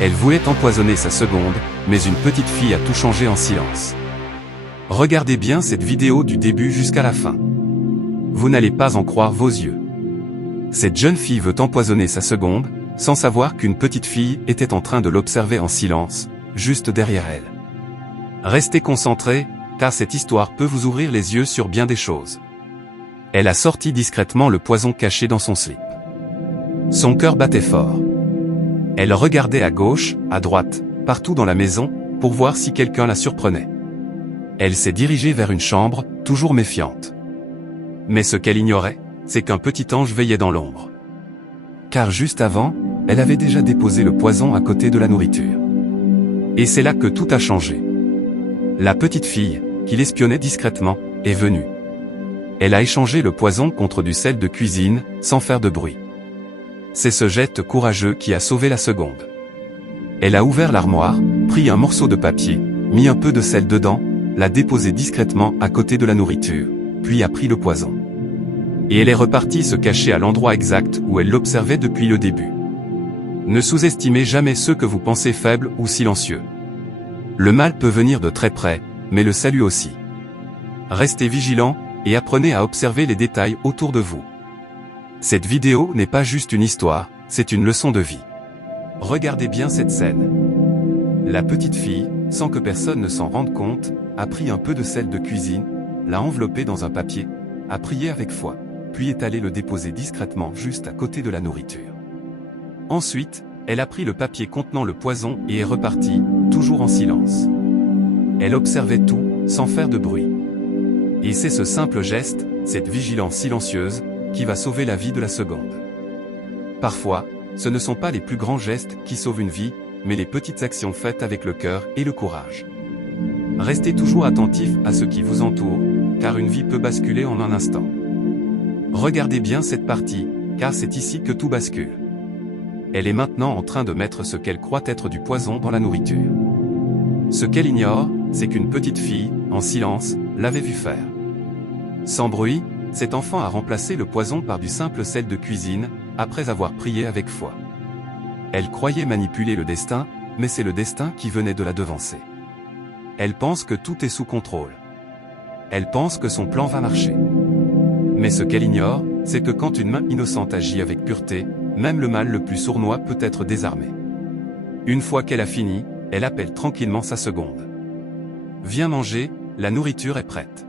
Elle voulait empoisonner sa seconde, mais une petite fille a tout changé en silence. Regardez bien cette vidéo du début jusqu'à la fin. Vous n'allez pas en croire vos yeux. Cette jeune fille veut empoisonner sa seconde, sans savoir qu'une petite fille était en train de l'observer en silence, juste derrière elle. Restez concentrés, car cette histoire peut vous ouvrir les yeux sur bien des choses. Elle a sorti discrètement le poison caché dans son slip. Son cœur battait fort. Elle regardait à gauche, à droite, partout dans la maison, pour voir si quelqu'un la surprenait. Elle s'est dirigée vers une chambre, toujours méfiante. Mais ce qu'elle ignorait, c'est qu'un petit ange veillait dans l'ombre. Car juste avant, elle avait déjà déposé le poison à côté de la nourriture. Et c'est là que tout a changé. La petite fille, qui l'espionnait discrètement, est venue. Elle a échangé le poison contre du sel de cuisine, sans faire de bruit. C'est ce geste courageux qui a sauvé la seconde. Elle a ouvert l'armoire, pris un morceau de papier, mis un peu de sel dedans, l'a déposé discrètement à côté de la nourriture, puis a pris le poison. Et elle est repartie se cacher à l'endroit exact où elle l'observait depuis le début. Ne sous-estimez jamais ceux que vous pensez faibles ou silencieux. Le mal peut venir de très près, mais le salut aussi. Restez vigilants, et apprenez à observer les détails autour de vous. Cette vidéo n'est pas juste une histoire, c'est une leçon de vie. Regardez bien cette scène. La petite fille, sans que personne ne s'en rende compte, a pris un peu de sel de cuisine, l'a enveloppé dans un papier, a prié avec foi, puis est allée le déposer discrètement juste à côté de la nourriture. Ensuite, elle a pris le papier contenant le poison et est repartie, toujours en silence. Elle observait tout, sans faire de bruit. Et c'est ce simple geste, cette vigilance silencieuse, qui va sauver la vie de la seconde. Parfois, ce ne sont pas les plus grands gestes qui sauvent une vie, mais les petites actions faites avec le cœur et le courage. Restez toujours attentifs à ce qui vous entoure, car une vie peut basculer en un instant. Regardez bien cette partie, car c'est ici que tout bascule. Elle est maintenant en train de mettre ce qu'elle croit être du poison dans la nourriture. Ce qu'elle ignore, c'est qu'une petite fille, en silence, l'avait vu faire. Sans bruit, cet enfant a remplacé le poison par du simple sel de cuisine, après avoir prié avec foi. Elle croyait manipuler le destin, mais c'est le destin qui venait de la devancer. Elle pense que tout est sous contrôle. Elle pense que son plan va marcher. Mais ce qu'elle ignore, c'est que quand une main innocente agit avec pureté, même le mal le plus sournois peut être désarmé. Une fois qu'elle a fini, elle appelle tranquillement sa seconde. Viens manger, la nourriture est prête.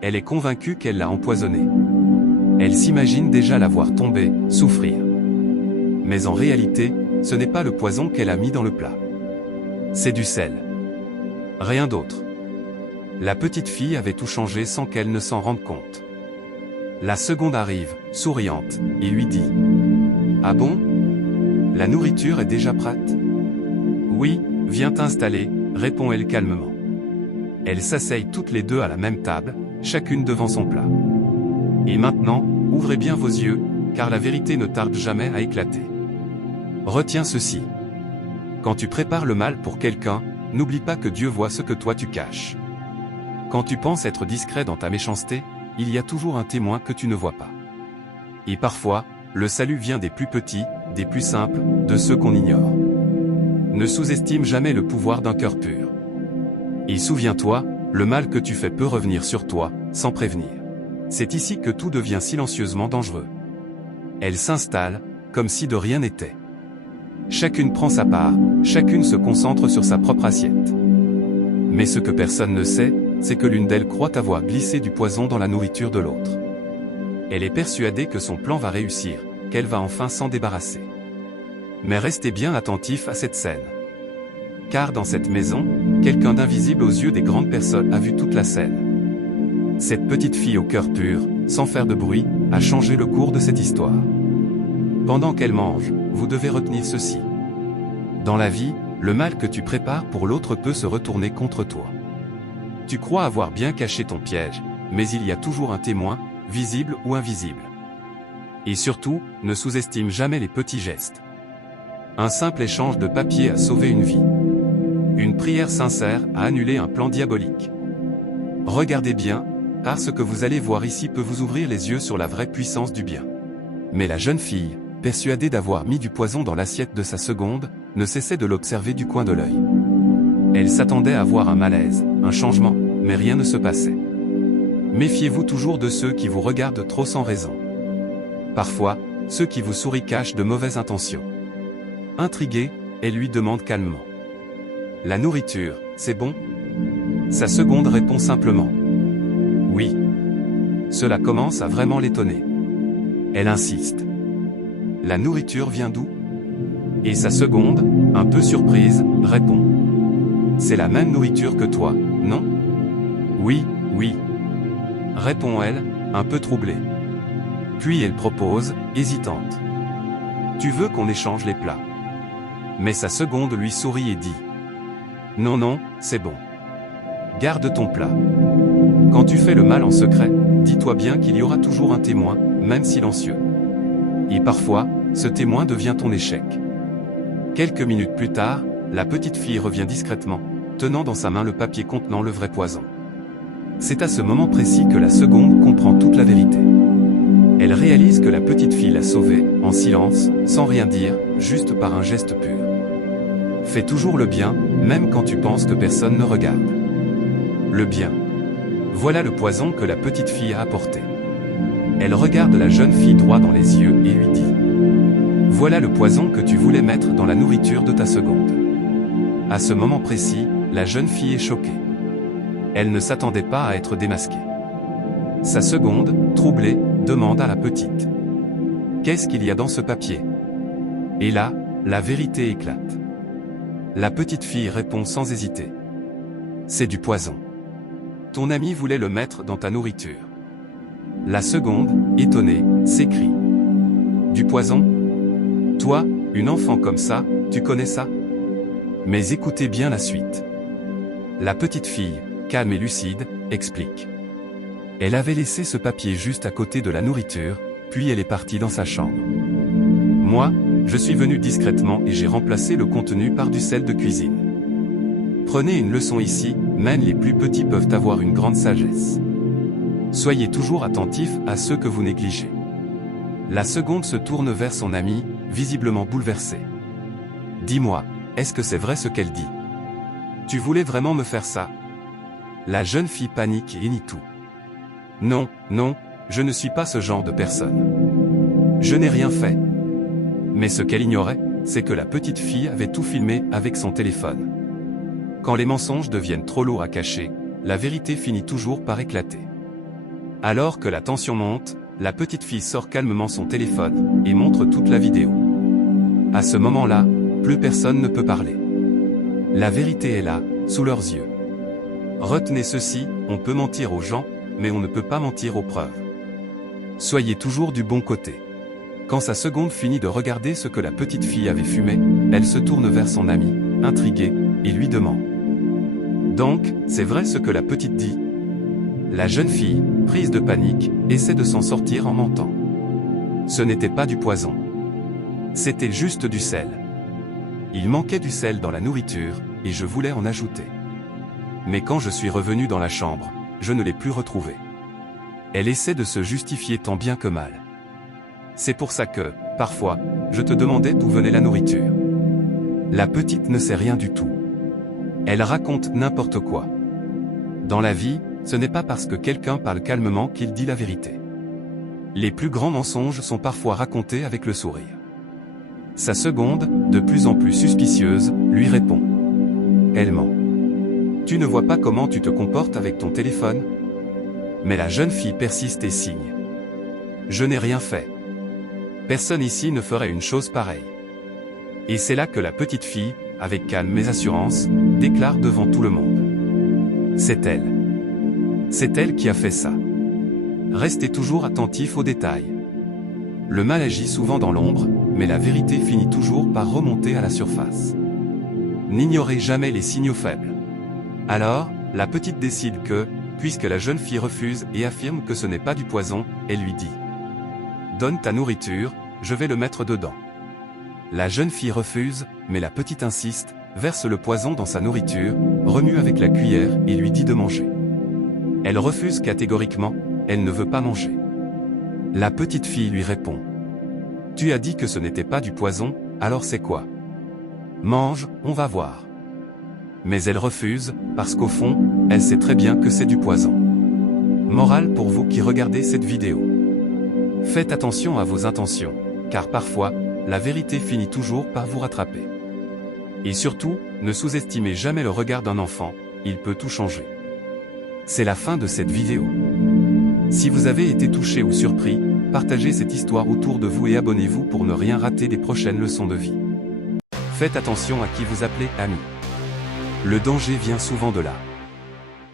Elle est convaincue qu'elle l'a empoisonnée. Elle s'imagine déjà la voir tomber, souffrir. Mais en réalité, ce n'est pas le poison qu'elle a mis dans le plat. C'est du sel. Rien d'autre. La petite fille avait tout changé sans qu'elle ne s'en rende compte. La seconde arrive, souriante, et lui dit « Ah bon? La nourriture est déjà prête? »« Oui, viens t'installer, » répond-elle calmement. Elles s'asseyent toutes les deux à la même table, chacune devant son plat. Et maintenant, ouvrez bien vos yeux, car la vérité ne tarde jamais à éclater. Retiens ceci. Quand tu prépares le mal pour quelqu'un, n'oublie pas que Dieu voit ce que toi tu caches. Quand tu penses être discret dans ta méchanceté, il y a toujours un témoin que tu ne vois pas. Et parfois, le salut vient des plus petits, des plus simples, de ceux qu'on ignore. Ne sous-estime jamais le pouvoir d'un cœur pur. Et souviens-toi, le mal que tu fais peut revenir sur toi, sans prévenir. C'est ici que tout devient silencieusement dangereux. Elle s'installe, comme si de rien n'était. Chacune prend sa part, chacune se concentre sur sa propre assiette. Mais ce que personne ne sait, c'est que l'une d'elles croit avoir glissé du poison dans la nourriture de l'autre. Elle est persuadée que son plan va réussir, qu'elle va enfin s'en débarrasser. Mais restez bien attentifs à cette scène. Car dans cette maison, quelqu'un d'invisible aux yeux des grandes personnes a vu toute la scène. Cette petite fille au cœur pur, sans faire de bruit, a changé le cours de cette histoire. Pendant qu'elle mange, vous devez retenir ceci. Dans la vie, le mal que tu prépares pour l'autre peut se retourner contre toi. Tu crois avoir bien caché ton piège, mais il y a toujours un témoin, visible ou invisible. Et surtout, ne sous-estime jamais les petits gestes. Un simple échange de papier a sauvé une vie. Une prière sincère a annulé un plan diabolique. Regardez bien, car ce que vous allez voir ici peut vous ouvrir les yeux sur la vraie puissance du bien. Mais la jeune fille, persuadée d'avoir mis du poison dans l'assiette de sa seconde, ne cessait de l'observer du coin de l'œil. Elle s'attendait à voir un malaise, un changement, mais rien ne se passait. Méfiez-vous toujours de ceux qui vous regardent trop sans raison. Parfois, ceux qui vous sourient cachent de mauvaises intentions. Intriguée, elle lui demande calmement. La nourriture, c'est bon? Sa seconde répond simplement. Oui. Cela commence à vraiment l'étonner. Elle insiste. La nourriture vient d'où? Et sa seconde, un peu surprise, répond. C'est la même nourriture que toi, non? Oui, oui. Répond-elle, un peu troublée. Puis elle propose, hésitante. Tu veux qu'on échange les plats? Mais sa seconde lui sourit et dit. Non, non, c'est bon. Garde ton plat. Quand tu fais le mal en secret, dis-toi bien qu'il y aura toujours un témoin, même silencieux. Et parfois, ce témoin devient ton échec. Quelques minutes plus tard, la petite fille revient discrètement, tenant dans sa main le papier contenant le vrai poison. C'est à ce moment précis que la seconde comprend toute la vérité. Elle réalise que la petite fille l'a sauvée, en silence, sans rien dire, juste par un geste pur. Fais toujours le bien, même quand tu penses que personne ne regarde. Le bien. Voilà le poison que la petite fille a apporté. Elle regarde la jeune fille droit dans les yeux et lui dit. Voilà le poison que tu voulais mettre dans la nourriture de ta seconde. À ce moment précis, la jeune fille est choquée. Elle ne s'attendait pas à être démasquée. Sa seconde, troublée, demande à la petite. Qu'est-ce qu'il y a dans ce papier? Et là, la vérité éclate. La petite fille répond sans hésiter. C'est du poison. Ton ami voulait le mettre dans ta nourriture. La seconde, étonnée, s'écrie. Du poison? Toi, une enfant comme ça, tu connais ça? Mais écoutez bien la suite. La petite fille, calme et lucide, explique. Elle avait laissé ce papier juste à côté de la nourriture, puis elle est partie dans sa chambre. Moi, je suis venu discrètement et j'ai remplacé le contenu par du sel de cuisine. Prenez une leçon ici, même les plus petits peuvent avoir une grande sagesse. Soyez toujours attentifs à ceux que vous négligez. La seconde se tourne vers son amie, visiblement bouleversée. Dis-moi, est-ce que c'est vrai ce qu'elle dit? Tu voulais vraiment me faire ça? La jeune fille panique et nie tout. Non, non, je ne suis pas ce genre de personne. Je n'ai rien fait. Mais ce qu'elle ignorait, c'est que la petite fille avait tout filmé avec son téléphone. Quand les mensonges deviennent trop lourds à cacher, la vérité finit toujours par éclater. Alors que la tension monte, la petite fille sort calmement son téléphone et montre toute la vidéo. À ce moment-là, plus personne ne peut parler. La vérité est là, sous leurs yeux. Retenez ceci, on peut mentir aux gens, mais on ne peut pas mentir aux preuves. Soyez toujours du bon côté. Quand sa seconde finit de regarder ce que la petite fille avait fumé, elle se tourne vers son amie, intriguée, et lui demande. Donc, c'est vrai ce que la petite dit? La jeune fille, prise de panique, essaie de s'en sortir en mentant. Ce n'était pas du poison. C'était juste du sel. Il manquait du sel dans la nourriture, et je voulais en ajouter. Mais quand je suis revenu dans la chambre, je ne l'ai plus retrouvé. Elle essaie de se justifier tant bien que mal. C'est pour ça que, parfois, je te demandais d'où venait la nourriture. La petite ne sait rien du tout. Elle raconte n'importe quoi. Dans la vie, ce n'est pas parce que quelqu'un parle calmement qu'il dit la vérité. Les plus grands mensonges sont parfois racontés avec le sourire. Sa seconde, de plus en plus suspicieuse, lui répond. Elle ment. Tu ne vois pas comment tu te comportes avec ton téléphone? Mais la jeune fille persiste et signe. Je n'ai rien fait. Personne ici ne ferait une chose pareille. Et c'est là que la petite fille, avec calme mais assurance, déclare devant tout le monde. C'est elle. C'est elle qui a fait ça. Restez toujours attentifs aux détails. Le mal agit souvent dans l'ombre, mais la vérité finit toujours par remonter à la surface. N'ignorez jamais les signaux faibles. Alors, la petite décide que, puisque la jeune fille refuse et affirme que ce n'est pas du poison, elle lui dit. Donne ta nourriture, je vais le mettre dedans. La jeune fille refuse, mais la petite insiste, verse le poison dans sa nourriture, remue avec la cuillère et lui dit de manger. Elle refuse catégoriquement, elle ne veut pas manger. La petite fille lui répond. Tu as dit que ce n'était pas du poison, alors c'est quoi? Mange, on va voir. Mais elle refuse, parce qu'au fond, elle sait très bien que c'est du poison. Morale pour vous qui regardez cette vidéo. Faites attention à vos intentions, car parfois, la vérité finit toujours par vous rattraper. Et surtout, ne sous-estimez jamais le regard d'un enfant, il peut tout changer. C'est la fin de cette vidéo. Si vous avez été touché ou surpris, partagez cette histoire autour de vous et abonnez-vous pour ne rien rater des prochaines leçons de vie. Faites attention à qui vous appelez ami. Le danger vient souvent de là.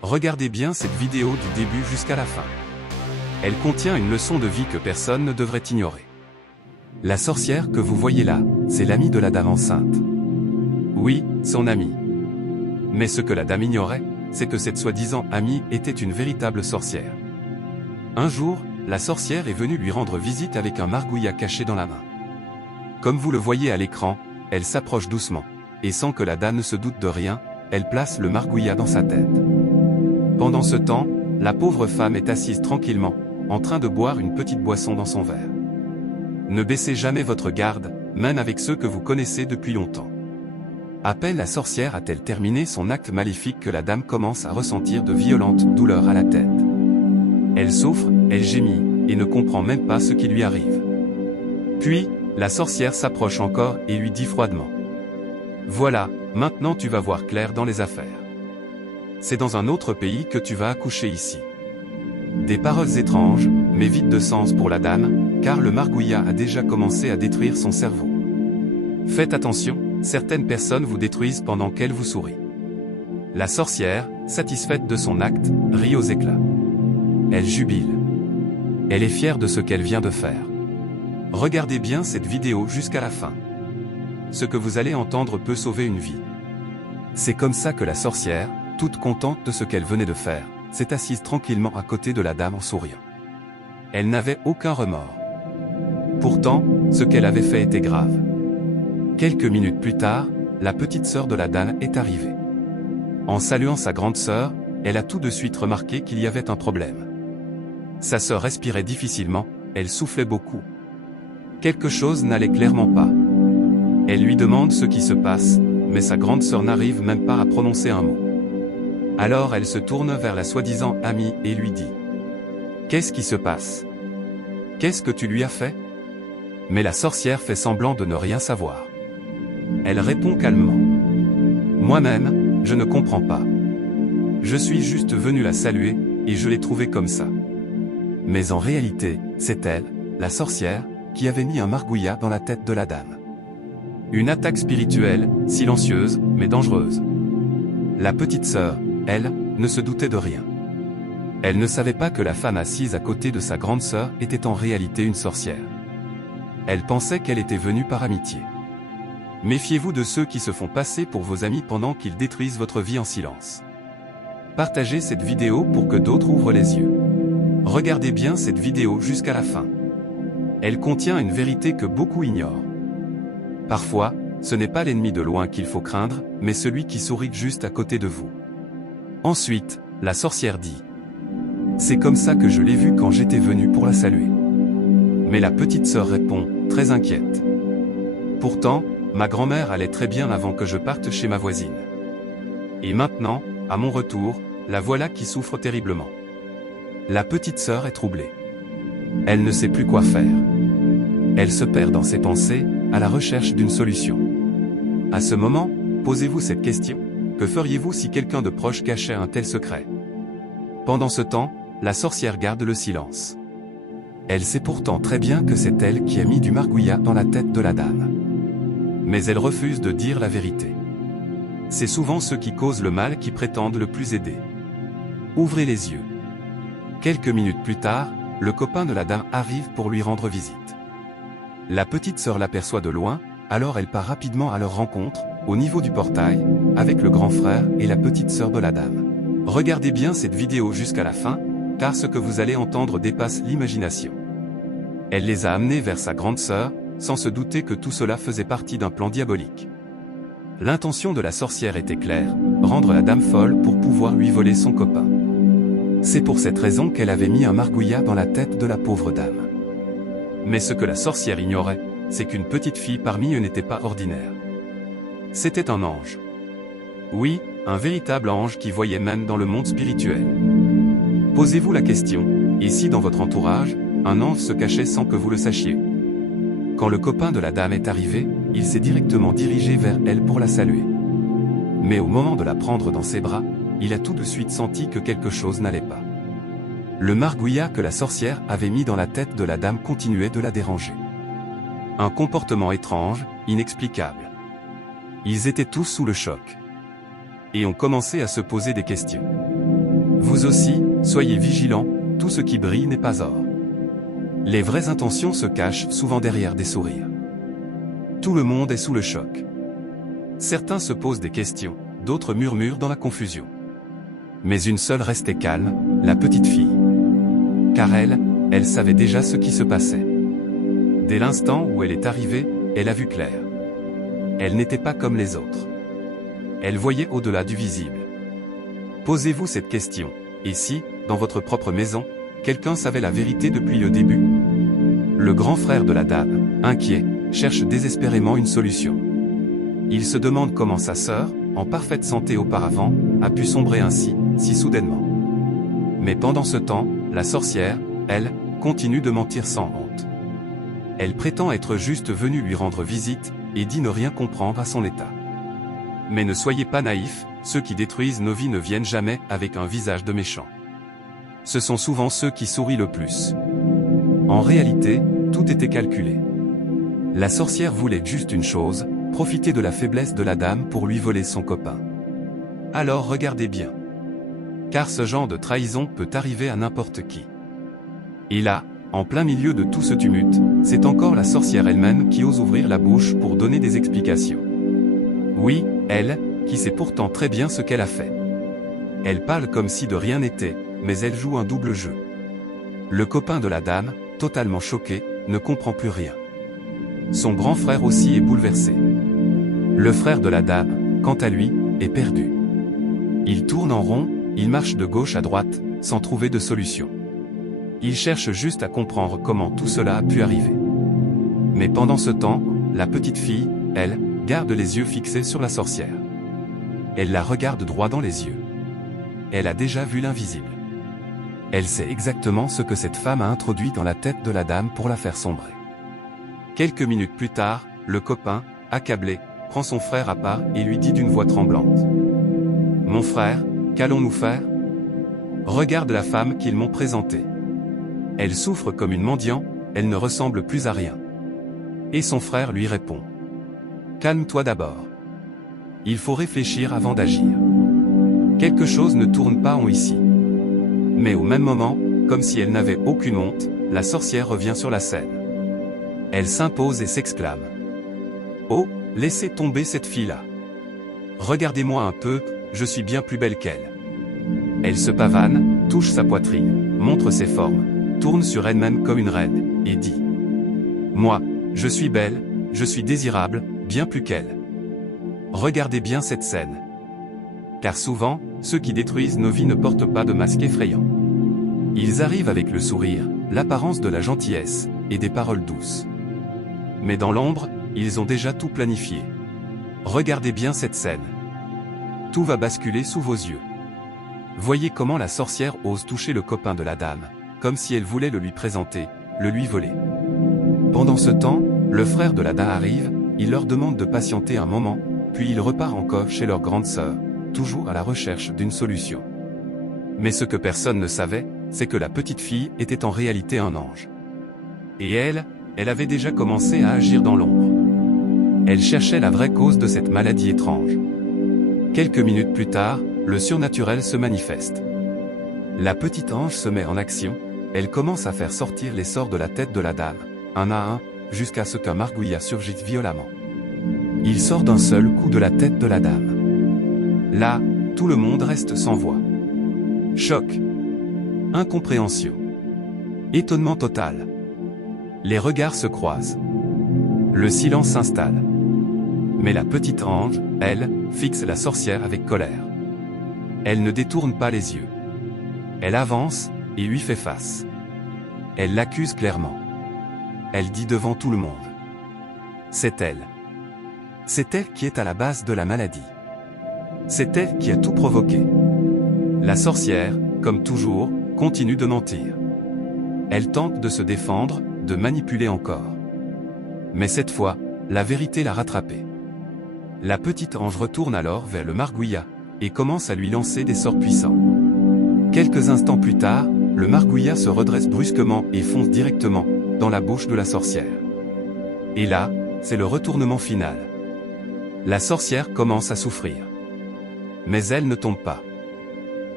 Regardez bien cette vidéo du début jusqu'à la fin. Elle contient une leçon de vie que personne ne devrait ignorer. La sorcière que vous voyez là, c'est l'amie de la dame enceinte. Oui, son amie. Mais ce que la dame ignorait, c'est que cette soi-disant amie était une véritable sorcière. Un jour, la sorcière est venue lui rendre visite avec un margouillat caché dans la main. Comme vous le voyez à l'écran, elle s'approche doucement, et sans que la dame ne se doute de rien, elle place le margouillat dans sa tête. Pendant ce temps, la pauvre femme est assise tranquillement, en train de boire une petite boisson dans son verre. Ne baissez jamais votre garde, même avec ceux que vous connaissez depuis longtemps. À peine la sorcière a-t-elle terminé son acte maléfique que la dame commence à ressentir de violentes douleurs à la tête. Elle souffre, elle gémit, et ne comprend même pas ce qui lui arrive. Puis, la sorcière s'approche encore et lui dit froidement. Voilà, maintenant tu vas voir clair dans les affaires. C'est dans un autre pays que tu vas accoucher ici. Des paroles étranges, mais vides de sens pour la dame, car le margouillat a déjà commencé à détruire son cerveau. Faites attention, certaines personnes vous détruisent pendant qu'elles vous sourient. La sorcière, satisfaite de son acte, rit aux éclats. Elle jubile. Elle est fière de ce qu'elle vient de faire. Regardez bien cette vidéo jusqu'à la fin. Ce que vous allez entendre peut sauver une vie. C'est comme ça que la sorcière, toute contente de ce qu'elle venait de faire, s'est assise tranquillement à côté de la dame en souriant. Elle n'avait aucun remords. Pourtant, ce qu'elle avait fait était grave. Quelques minutes plus tard, la petite sœur de la dame est arrivée. En saluant sa grande sœur, elle a tout de suite remarqué qu'il y avait un problème. Sa sœur respirait difficilement, elle soufflait beaucoup. Quelque chose n'allait clairement pas. Elle lui demande ce qui se passe, mais sa grande sœur n'arrive même pas à prononcer un mot. Alors elle se tourne vers la soi-disant amie et lui dit « Qu'est-ce qui se passe? Qu'est-ce que tu lui as fait ?» Mais la sorcière fait semblant de ne rien savoir. Elle répond calmement. « Moi-même, je ne comprends pas. Je suis juste venu la saluer, et je l'ai trouvée comme ça. » Mais en réalité, c'est elle, la sorcière, qui avait mis un margouillat dans la tête de la dame. Une attaque spirituelle, silencieuse, mais dangereuse. La petite sœur, elle, ne se doutait de rien. Elle ne savait pas que la femme assise à côté de sa grande sœur était en réalité une sorcière. Elle pensait qu'elle était venue par amitié. Méfiez-vous de ceux qui se font passer pour vos amis pendant qu'ils détruisent votre vie en silence. Partagez cette vidéo pour que d'autres ouvrent les yeux. Regardez bien cette vidéo jusqu'à la fin. Elle contient une vérité que beaucoup ignorent. Parfois, ce n'est pas l'ennemi de loin qu'il faut craindre, mais celui qui sourit juste à côté de vous. Ensuite, la sorcière dit « C'est comme ça que je l'ai vue quand j'étais venue pour la saluer. » Mais la petite sœur répond, très inquiète. « Pourtant, ma grand-mère allait très bien avant que je parte chez ma voisine. Et maintenant, à mon retour, la voilà qui souffre terriblement. » La petite sœur est troublée. Elle ne sait plus quoi faire. Elle se perd dans ses pensées, à la recherche d'une solution. À ce moment, posez-vous cette question. Que feriez-vous si quelqu'un de proche cachait un tel secret? Pendant ce temps, la sorcière garde le silence. Elle sait pourtant très bien que c'est elle qui a mis du margouillat dans la tête de la dame. Mais elle refuse de dire la vérité. C'est souvent ceux qui causent le mal qui prétendent le plus aider. Ouvrez les yeux. Quelques minutes plus tard, le copain de la dame arrive pour lui rendre visite. La petite sœur l'aperçoit de loin, alors elle part rapidement à leur rencontre, au niveau du portail, avec le grand frère et la petite sœur de la dame. Regardez bien cette vidéo jusqu'à la fin, car ce que vous allez entendre dépasse l'imagination. Elle les a amenés vers sa grande sœur, sans se douter que tout cela faisait partie d'un plan diabolique. L'intention de la sorcière était claire, rendre la dame folle pour pouvoir lui voler son copain. C'est pour cette raison qu'elle avait mis un margouillat dans la tête de la pauvre dame. Mais ce que la sorcière ignorait, c'est qu'une petite fille parmi eux n'était pas ordinaire. C'était un ange. Oui, un véritable ange qui voyait même dans le monde spirituel. Posez-vous la question, et si dans votre entourage, un ange se cachait sans que vous le sachiez? Quand le copain de la dame est arrivé, il s'est directement dirigé vers elle pour la saluer. Mais au moment de la prendre dans ses bras, il a tout de suite senti que quelque chose n'allait pas. Le margouillat que la sorcière avait mis dans la tête de la dame continuait de la déranger. Un comportement étrange, inexplicable. Ils étaient tous sous le choc. Et ont commencé à se poser des questions. Vous aussi, soyez vigilants, tout ce qui brille n'est pas or. Les vraies intentions se cachent souvent derrière des sourires. Tout le monde est sous le choc. Certains se posent des questions, d'autres murmurent dans la confusion. Mais une seule restait calme, la petite fille. Car elle savait déjà ce qui se passait. Dès l'instant où elle est arrivée, elle a vu clair. Elle n'était pas comme les autres. Elle voyait au-delà du visible. Posez-vous cette question, et si, dans votre propre maison, quelqu'un savait la vérité depuis le début? Le grand frère de la dame, inquiet, cherche désespérément une solution. Il se demande comment sa sœur, en parfaite santé auparavant, a pu sombrer ainsi, si soudainement. Mais pendant ce temps, la sorcière, elle, continue de mentir sans honte. Elle prétend être juste venue lui rendre visite, et dit ne rien comprendre à son état. Mais ne soyez pas naïfs, ceux qui détruisent nos vies ne viennent jamais avec un visage de méchant. Ce sont souvent ceux qui sourient le plus. En réalité, tout était calculé. La sorcière voulait juste une chose, profiter de la faiblesse de la dame pour lui voler son copain. Alors regardez bien. Car ce genre de trahison peut arriver à n'importe qui. Et là, en plein milieu de tout ce tumulte, c'est encore la sorcière elle-même qui ose ouvrir la bouche pour donner des explications. Oui, elle, qui sait pourtant très bien ce qu'elle a fait. Elle parle comme si de rien n'était, mais elle joue un double jeu. Le copain de la dame, totalement choqué, ne comprend plus rien. Son grand frère aussi est bouleversé. Le frère de la dame, quant à lui, est perdu. Il tourne en rond, il marche de gauche à droite, sans trouver de solution. Il cherche juste à comprendre comment tout cela a pu arriver. Mais pendant ce temps, la petite fille, elle, garde les yeux fixés sur la sorcière. Elle la regarde droit dans les yeux. Elle a déjà vu l'invisible. Elle sait exactement ce que cette femme a introduit dans la tête de la dame pour la faire sombrer. Quelques minutes plus tard, le copain, accablé, prend son frère à part et lui dit d'une voix tremblante. « Mon frère, qu'allons-nous faire? Regarde la femme qu'ils m'ont présentée. Elle souffre comme une mendiant, elle ne ressemble plus à rien. » Et son frère lui répond. « Calme-toi d'abord. Il faut réfléchir avant d'agir. Quelque chose ne tourne pas rond ici. » Mais au même moment, comme si elle n'avait aucune honte, la sorcière revient sur la scène. Elle s'impose et s'exclame. « Oh, laissez tomber cette fille-là. Regardez-moi un peu, je suis bien plus belle qu'elle. » Elle se pavane, touche sa poitrine, montre ses formes, tourne sur elle-même comme une reine, et dit. « Moi, je suis belle, je suis désirable, bien plus qu'elle. Regardez bien cette scène. » Car souvent, ceux qui détruisent nos vies ne portent pas de masque effrayant. Ils arrivent avec le sourire, l'apparence de la gentillesse, et des paroles douces. Mais dans l'ombre, ils ont déjà tout planifié. Regardez bien cette scène. Tout va basculer sous vos yeux. Voyez comment la sorcière ose toucher le copain de la dame, comme si elle voulait le lui présenter, le lui voler. Pendant ce temps, le frère de la dame arrive, il leur demande de patienter un moment, puis il repart encore chez leur grande sœur, toujours à la recherche d'une solution. Mais ce que personne ne savait, c'est que la petite fille était en réalité un ange. Et elle avait déjà commencé à agir dans l'ombre. Elle cherchait la vraie cause de cette maladie étrange. Quelques minutes plus tard, le surnaturel se manifeste. La petite ange se met en action, elle commence à faire sortir les sorts de la tête de la dame, un à un, jusqu'à ce qu'un margouillat surgisse violemment. Il sort d'un seul coup de la tête de la dame. Là, tout le monde reste sans voix. Choc. Incompréhension. Étonnement total. Les regards se croisent. Le silence s'installe. Mais la petite ange, elle, fixe la sorcière avec colère. Elle ne détourne pas les yeux. Elle avance, et lui fait face. Elle l'accuse clairement. Elle dit devant tout le monde. C'est elle. C'est elle qui est à la base de la maladie. C'est elle qui a tout provoqué. La sorcière, comme toujours, continue de mentir. Elle tente de se défendre, de manipuler encore. Mais cette fois, la vérité l'a rattrapée. La petite ange retourne alors vers le margouillat, et commence à lui lancer des sorts puissants. Quelques instants plus tard, le margouillat se redresse brusquement et fonce directement dans la bouche de la sorcière. Et là, c'est le retournement final. La sorcière commence à souffrir. Mais elle ne tombe pas.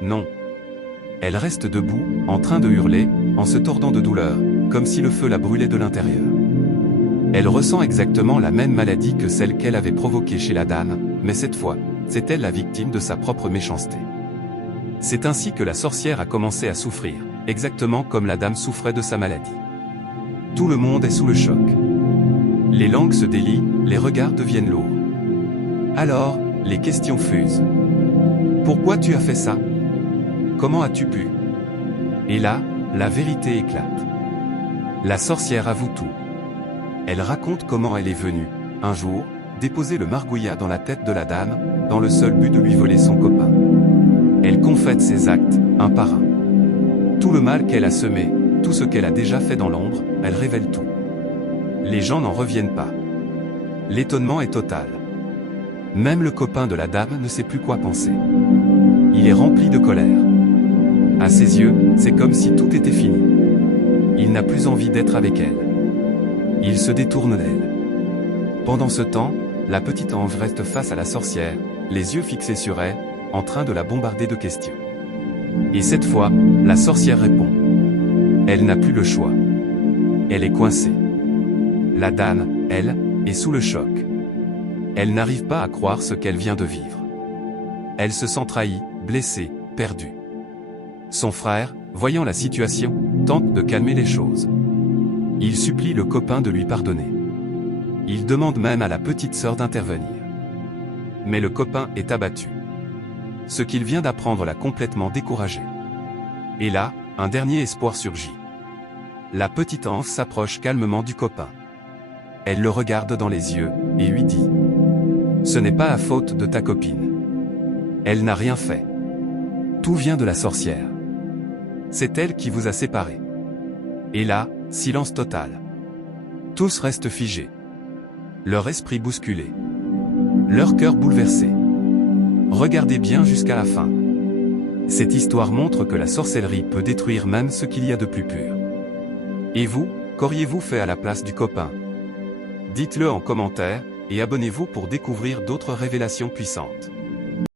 Non. Elle reste debout, en train de hurler, en se tordant de douleur, comme si le feu la brûlait de l'intérieur. Elle ressent exactement la même maladie que celle qu'elle avait provoquée chez la dame, mais cette fois, c'est elle la victime de sa propre méchanceté. C'est ainsi que la sorcière a commencé à souffrir, exactement comme la dame souffrait de sa maladie. Tout le monde est sous le choc. Les langues se délient, les regards deviennent lourds. Alors, les questions fusent. Pourquoi tu as fait ça? Comment as-tu pu? Et là, la vérité éclate. La sorcière avoue tout. Elle raconte comment elle est venue, un jour, déposer le margouillat dans la tête de la dame, dans le seul but de lui voler son copain. Elle confesse ses actes, un par un. Tout le mal qu'elle a semé, tout ce qu'elle a déjà fait dans l'ombre, elle révèle tout. Les gens n'en reviennent pas. L'étonnement est total. Même le copain de la dame ne sait plus quoi penser. Il est rempli de colère. À ses yeux, c'est comme si tout était fini. Il n'a plus envie d'être avec elle. Il se détourne d'elle. Pendant ce temps, la petite ange reste face à la sorcière, les yeux fixés sur elle, en train de la bombarder de questions. Et cette fois, la sorcière répond. Elle n'a plus le choix. Elle est coincée. La dame, elle, est sous le choc. Elle n'arrive pas à croire ce qu'elle vient de vivre. Elle se sent trahie, blessée, perdue. Son frère, voyant la situation, tente de calmer les choses. Il supplie le copain de lui pardonner. Il demande même à la petite sœur d'intervenir. Mais le copain est abattu. Ce qu'il vient d'apprendre l'a complètement découragé. Et là, un dernier espoir surgit. La petite ange s'approche calmement du copain. Elle le regarde dans les yeux, et lui dit « Ce n'est pas à faute de ta copine. Elle n'a rien fait. Tout vient de la sorcière. C'est elle qui vous a séparés. » Et là, silence total. Tous restent figés. Leur esprit bousculé. Leur cœur bouleversé. Regardez bien jusqu'à la fin. Cette histoire montre que la sorcellerie peut détruire même ce qu'il y a de plus pur. Et vous, qu'auriez-vous fait à la place du copain? Dites-le en commentaire, et abonnez-vous pour découvrir d'autres révélations puissantes.